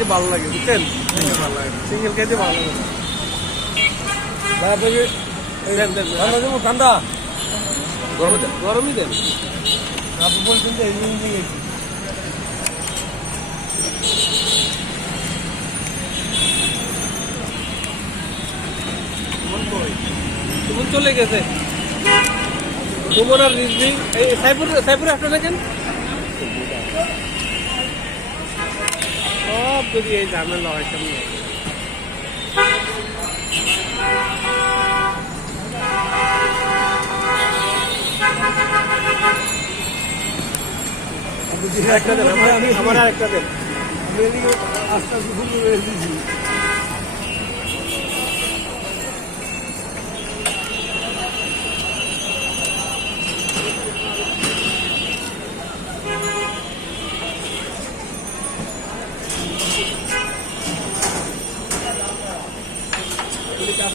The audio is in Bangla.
খাইতে ভালো লাগে বুঝছেন? ভালো লাগে সিঙ্গেল খাইতে ভালো লাগে। ভাই আপনাকে। ঠান্ডা দেবো ঠান্ডা। গরমে দেন গরমই দেন। আপনি বলছেন যে এই নিয়ে সুমন চলে গেছে। সুমন আর রিজভি এই সাইপুর সাইপুর আপনার যদি এই ঝামেলা হয় সামনে একটা দেন আমার আমার আর দেন। আস্তে আস্তে ফুল করে দিয়েছি